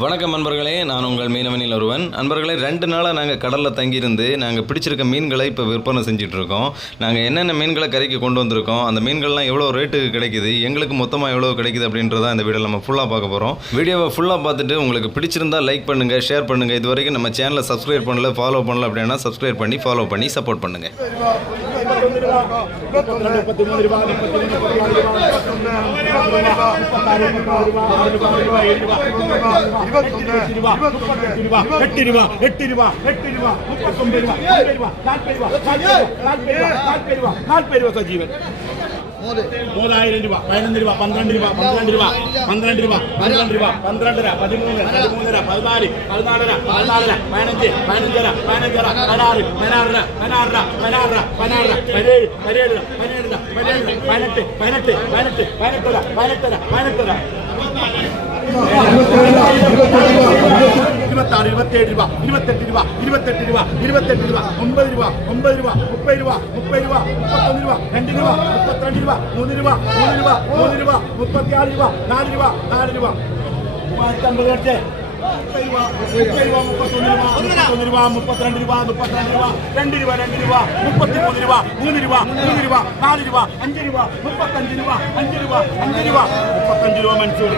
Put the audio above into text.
வணக்கம் நண்பர்களே, நான் உங்கள் மீனவனில் ஒருவன். நண்பர்களே, 2 நாளாக நாங்கள் கடலில் தங்கியிருந்து நாங்கள் பிடிச்சிருக்க மீன்களை இப்போ விற்பனை செஞ்சிட்ருக்கோம். நாங்கள் என்னென்ன மீன்களை கரைக்கு கொண்டு வந்திருக்கோம், அந்த மீன்கள்லாம் எவ்வளோ ரேட்டுக்கு கிடைக்குது, எங்களுக்கு மொத்தமாக எவ்வளோ கிடைக்குது அப்படின்றத இந்த வீடியோவில் நம்ம ஃபுல்லாக பார்க்க போகிறோம். வீடியோவை ஃபுல்லாக பார்த்துட்டு உங்களுக்கு பிடிச்சிருந்தால் லைக் பண்ணுங்கள், ஷேர் பண்ணுங்கள். இது வரைக்கும் நம்ம சேனலை சப்ஸ்கிரைப் பண்ணல, ஃபாலோ பண்ணல அப்படின்னா சப்ஸ்கிரைப் பண்ணி ஃபாலோ பண்ணி சப்போர்ட் பண்ணுங்கள். ജീവൻ 3000 രൂപ, 11 രൂപ, 12 രൂപ, 12 രൂപ, 12 രൂപ, 12 രൂപ, 12 രൂപ, 13, 13, 14, 14, 14, 15, 15, 15, 16, 16, 16, 16, 17, 17, 17, 17, 18, 18, 18, 18, 18, 18, 26, 27 രൂപ, 28 രൂപ, 28 രൂപ, 28 രൂപ, 9 രൂപ, 9 രൂപ, 30 രൂപ, 30 രൂപ, 31 രൂപ, 2 രൂപ, 32 രൂപ, 3 രൂപ, 3 രൂപ, 3 രൂപ, 34 രൂപ, 4 രൂപ, 4 രൂപ, 50 കുറച്ച് 30 രൂപ, 31 രൂപ, 32 രൂപ, 32 രൂപ, 32 രൂപ, 2 രൂപ, 2 രൂപ, 33 രൂപ, 3 രൂപ, 3 രൂപ, 4 രൂപ, 5 രൂപ, 35 രൂപ, 5 രൂപ, 5 രൂപ, 35 രൂപ മൻസൂർ.